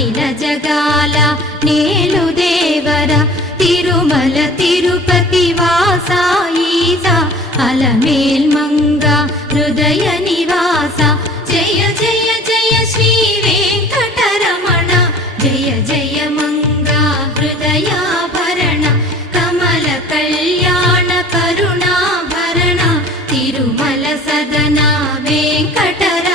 అఖిల జగాల నేలు దేవర తిరుమల తిరుపతి వాసా ఈసా అలమేల్ మంగ హృదయ నివాస జయ జయ జయ శ్రీ వెంకటరమణ జయ జయ మంగ హృదయాభరణ కమల కళ్యాణ కరుణాభరణ తిరుమల సదన వెంకటరమణ